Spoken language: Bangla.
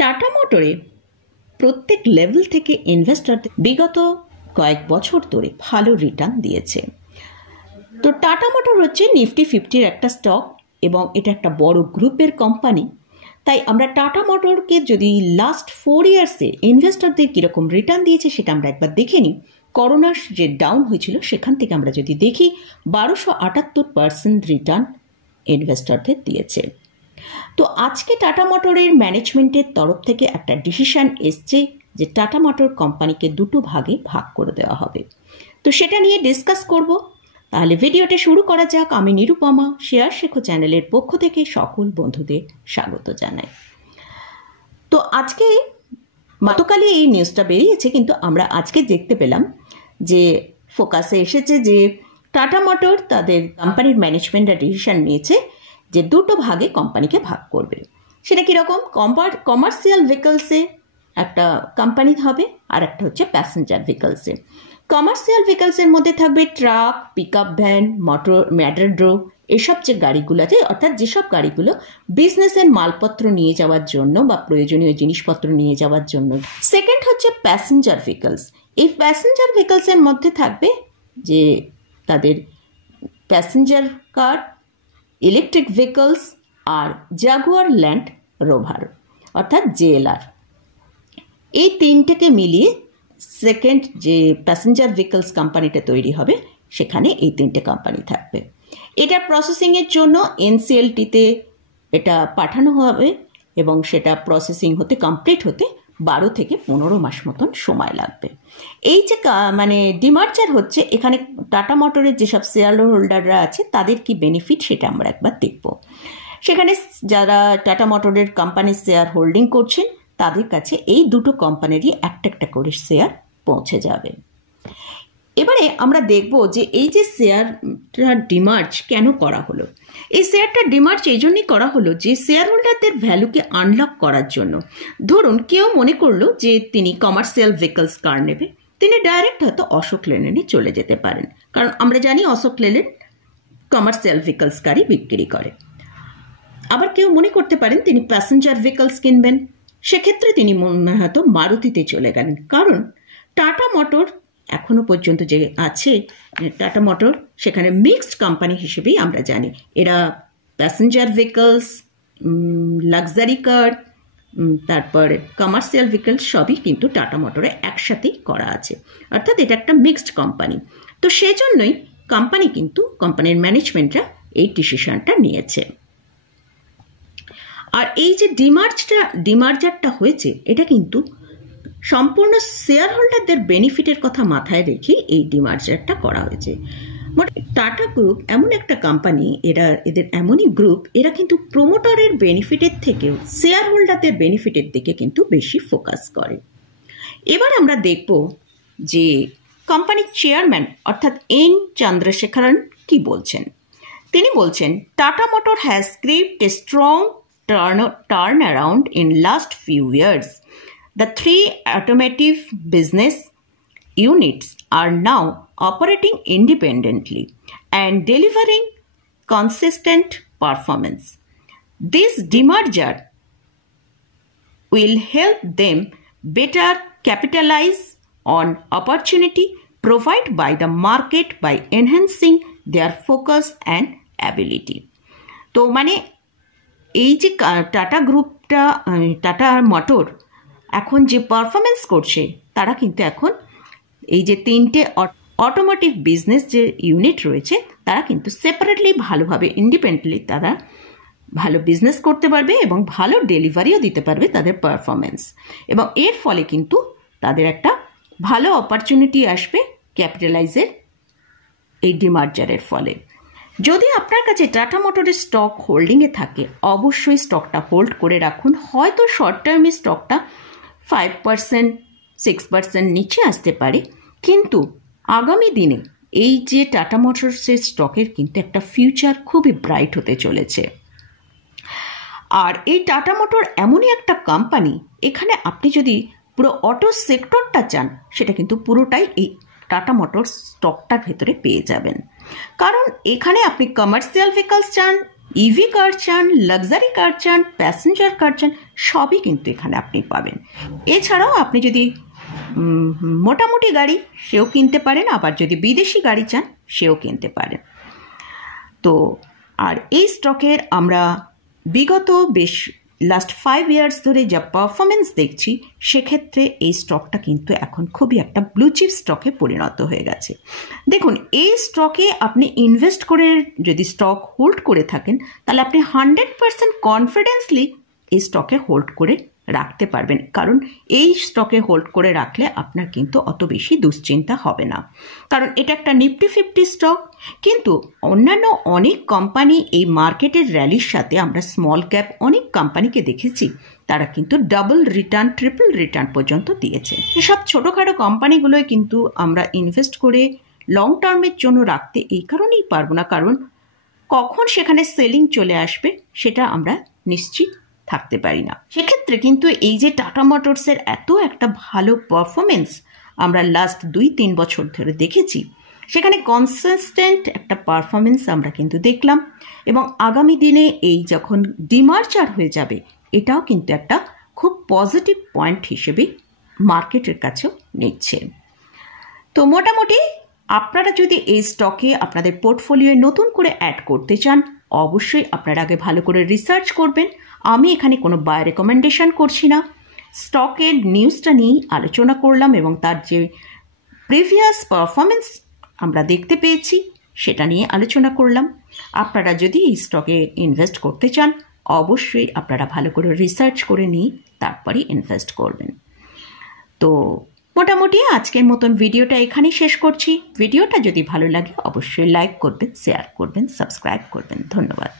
টাটা মোটরে প্রত্যেক লেভেল থেকে ইনভেস্টরদের বিগত কয়েক বছর ধরে ভালো রিটার্ন দিয়েছে। তো টাটা মোটর হচ্ছে নিফটি 50-র একটা স্টক এবং এটা একটা বড় গ্রুপের কোম্পানি। তাই আমরা টাটা মোটরকে যদি লাস্ট 4 ইয়ার্সে ইনভেস্টরদের কীরকম রিটার্ন দিয়েছে সেটা আমরা একবার দেখে নিই। করোনার যে ডাউন হয়েছিল সেখান থেকে আমরা যদি দেখি 1278% রিটার্ন ইনভেস্টরদের দিয়েছে। তো আজকে টাটা মোটরের ম্যানেজমেন্টের তরফ থেকে একটা ডিসিশন এসছে যে টাটা মোটর কোম্পানিকে দুটো ভাগে ভাগ করে দেওয়া হবে। তো সেটা নিয়ে ডিসকাস করব। তাহলে ভিডিওটা শুরু করা যাক। আমি নিরুপমা শেয়ার শেখো চ্যানেলের পক্ষ থেকে সকল বন্ধুদের স্বাগত জানাই। তো আজকে গতকালই এই নিউজটা বেরিয়েছে, কিন্তু আমরা আজকে দেখতে পেলাম যে ফোকাসে এসেছে যে টাটা মোটর তাদের কোম্পানির ম্যানেজমেন্টরা ডিসিশন নিয়েছে যে দুটো ভাগে কোম্পানিকে ভাগ করবে। সেটা কীরকম? কমার্শিয়াল ভেহিকলসে একটা কোম্পানি হবে আর একটা হচ্ছে প্যাসেঞ্জার ভেহিকলসে। কমার্শিয়াল ভেহিকলসের মধ্যে থাকবে truck, pick up van, matador, এসব যে গাড়িগুলো আছে, অর্থাৎ যেসব গাড়িগুলো বিজনেসের মালপত্র নিয়ে যাওয়ার জন্য বা প্রয়োজনীয় জিনিসপত্র নিয়ে যাওয়ার জন্য। সেকেন্ড হচ্ছে প্যাসেঞ্জার ভেহিকলস। এই প্যাসেঞ্জার ভেহিকলসের মধ্যে থাকবে যে তাদের passenger car, electric vehicles are Jaguar land rover অর্থাৎ জেএলআর। এই তিনটেকে মিলিয়ে সেকেন্ড যে প্যাসেঞ্জার ভেহিকলস কোম্পানিটা তৈরি হবে, সেখানে এই তিনটে কোম্পানি থাকবে। এটা প্রসেসিংয়ের জন্য এনসিএলটিতে এটা পাঠানো হবে এবং সেটা প্রসেসিং হতে কমপ্লিট হতে 12 থেকে 15 মাস মতন সময় লাগবে। এই যে ডিমার্জার হচ্ছে, এখানে টাটা মোটরের যেসব শেয়ার হোল্ডাররা আছে তাদের কি বেনিফিট সেটা আমরা একবার দেখব। সেখানে যারা টাটা মোটরের কোম্পানির শেয়ার হোল্ডিং করছেন তাদের কাছে এই দুটো কোম্পানিরই একটা একটা করে শেয়ার পৌঁছে যাবে। এবারে আমরা দেখব যে এই যে শেয়ারটা ডিমার্জ কেন করা হলো। এই শেয়ারটা ডিমার্জ এই জন্যই করা হলো যে শেয়ার হোল্ডারদের ভ্যালুকে আনলক করার জন্য। ধরুন কেউ মনে করলো যে তিনি কমার্শিয়াল ভেহিকলস কার নেবে, তিনি ডাইরেক্ট হয়তো অশোক লেল্যান্ডে চলে যেতে পারেন, কারণ আমরা জানি অশোক লেল্যান্ড কমার্শিয়াল ভেহিকলস গাড়ি বিক্রি করে। আবার কেউ মনে করতে পারেন তিনি প্যাসেঞ্জার ভেহিকলস কিনবেন, সেক্ষেত্রে তিনি হয়তো মারুতিতে চলে গেলেন, কারণ টাটা মোটর এখনো পর্যন্ত যে আছে টাটা মোটর সেখানে মিক্সড কোম্পানি হিসেবেই আমরা জানি। এরা প্যাসেঞ্জার ভেহিকলস, লাক্সারি কার, তারপর কমার্শিয়াল ভেহিকল সবই কিন্তু টাটা মোটরে একসাথেই করা আছে, অর্থাৎ এটা একটা মিক্সড কোম্পানি। তো সেজন্যই কোম্পানির ম্যানেজমেন্টরা এই ডিসিশনটা নিয়েছে। আর এই যে ডিমার্জারটা হয়েছে এটা কিন্তু সম্পূর্ণ শেয়ার হোল্ডারদের বেনিফিটের কথা মাথায় রেখে এই ডিমার্জারটা করা হয়েছে। টাটা গ্রুপ এমন একটা কোম্পানি, এদের এমনই গ্রুপ, এরা কিন্তু প্রমোটারের বেনিফিটের থেকেও শেয়ার হোল্ডারদের বেনিফিটের দিকে কিন্তু বেশি ফোকাস করে। এবার আমরা দেখব যে কোম্পানির চেয়ারম্যান অর্থাৎ এন চন্দ্রশেখরন কি বলছেন। তিনি বলছেন, tata motor has created a strong turnaround in last few years. The 3 automotive business units are now operating independently and delivering consistent performance. This demerger will help them better capitalize on opportunity provided by the market by enhancing their focus and ability. তো এই যে টাটা গ্রুপটা, টাটা মোটর এখন যে পারফরমেন্স করছে, তারা কিন্তু এখন এই যে 3টে অটোমোটিভ বিজনেস যে ইউনিট রয়েছে তারা কিন্তু সেপারেটলি ভালোভাবে ইন্ডিপেন্ডেন্টলি তারা ভালো বিজনেস করতে পারবে এবং ভালো ডেলিভারিও দিতে পারবে তাদের পারফরমেন্স, এবং এর ফলে কিন্তু তাদের একটা ভালো অপরচুনিটি আসবে ক্যাপিটালাইজের এই ডিমার্জারের ফলে। যদি আপনার কাছে টাটা মোটরের স্টক হোল্ডিংয়ে থাকে, অবশ্যই স্টকটা হোল্ড করে রাখুন। হয়তো শর্ট টার্মে স্টকটা 5% 6% নিচে আসতে পারে, কিন্তু আগামী দিনে এই যে টাটা মোটরসের স্টকের কিন্তু একটা ফিউচার খুবই ব্রাইট হতে চলেছে। আর এই টাটা মোটর এমনই একটা কোম্পানি, এখানে আপনি যদি পুরো অটো সেক্টরটা চান সেটা কিন্তু পুরোটাই এই টাটা মোটর স্টকটার ভেতরে পেয়ে যাবেন। কারণ এখানে আপনি কমার্শিয়াল ভেহিকলস চান, ইভি কার চান, লাক্সারি কার চান, প্যাসেঞ্জার কার চান, সবই কিন্তু এখানে আপনি পাবেন। এছাড়াও আপনি যদি মোটামুটি গাড়ি সেও কিনতে পারেন, আবার যদি বিদেশি গাড়ি চান সেও কিনতে পারেন। তো আর এই স্টকের আমরা বিগত বেশ লাস্ট 5 ইয়ার্স ধরে যা পারফরমেন্স দেখছি, সেক্ষেত্রে এই স্টকটা কিন্তু এখন খুবই একটা ব্লু চিপ স্টকে পরিণত হয়ে গেছে। দেখুন, এই স্টকে আপনি ইনভেস্ট করে যদি স্টক হোল্ড করে থাকেন, তাহলে আপনি 100% কনফিডেন্সলি এই স্টকে হোল্ড করে রাখতে পারবেন, কারণ এই স্টকে হোল্ড করে রাখলে আপনার কিন্তু অত বেশি দুশ্চিন্তা হবে না, কারণ এটা একটা নিফটি 50 স্টক। কিন্তু অন্যান্য অনেক কোম্পানি এই মার্কেটের র্যালির সাথে, আমরা স্মল ক্যাপ অনেক কোম্পানিকে দেখেছি, তারা কিন্তু ডাবল রিটার্ন, ট্রিপল রিটার্ন পর্যন্ত দিয়েছে। এসব ছোটোখাটো কোম্পানিগুলোয় কিন্তু আমরা ইনভেস্ট করে লং টার্মের জন্য রাখতে এই কারণেই পারবো না, কারণ কখন সেখানে সেলিং চলে আসবে সেটা আমরা নিশ্চিত থাকতে পারি না। সেক্ষেত্রে কিন্তু এই যে টাটা মোটরসের এত একটা ভালো পারফরমেন্স আমরা লাস্ট 2-3 বছর ধরে দেখেছি, সেখানে কনসিস্টেন্ট একটা পারফরমেন্স আমরা কিন্তু দেখলাম, এবং আগামী দিনে এই যখন ডিমার্চার হয়ে যাবে, এটাও কিন্তু একটা খুব পজিটিভ পয়েন্ট হিসেবে মার্কেটের কাছেও নিচ্ছে। তো মোটামুটি আপনারা যদি এই স্টকে আপনাদের পোর্টফোলিওয়ে নতুন করে অ্যাড করতে চান, অবশ্যই আপনারা আগে ভালো করে রিসার্চ করবেন। আমি এখানে কোনো বাই রেকমেন্ডেশন করছি না, স্টকের নিউজটা নিয়েই আলোচনা করলাম এবং তার যে প্রিভিয়াস পারফরমেন্স আমরা দেখতে পেয়েছি সেটা নিয়ে আলোচনা করলাম। আপনারা যদি এই স্টকে ইনভেস্ট করতে চান, অবশ্যই আপনারা ভালো করে রিসার্চ করে নিয়ে তারপরে ইনভেস্ট করবেন। তো মোটামুটি আজকের মতন ভিডিওটা এখানেই শেষ করছি। ভিডিওটা যদি ভালো লাগে অবশ্যই লাইক করবেন, শেয়ার করবেন, সাবস্ক্রাইব করবেন। ধন্যবাদ।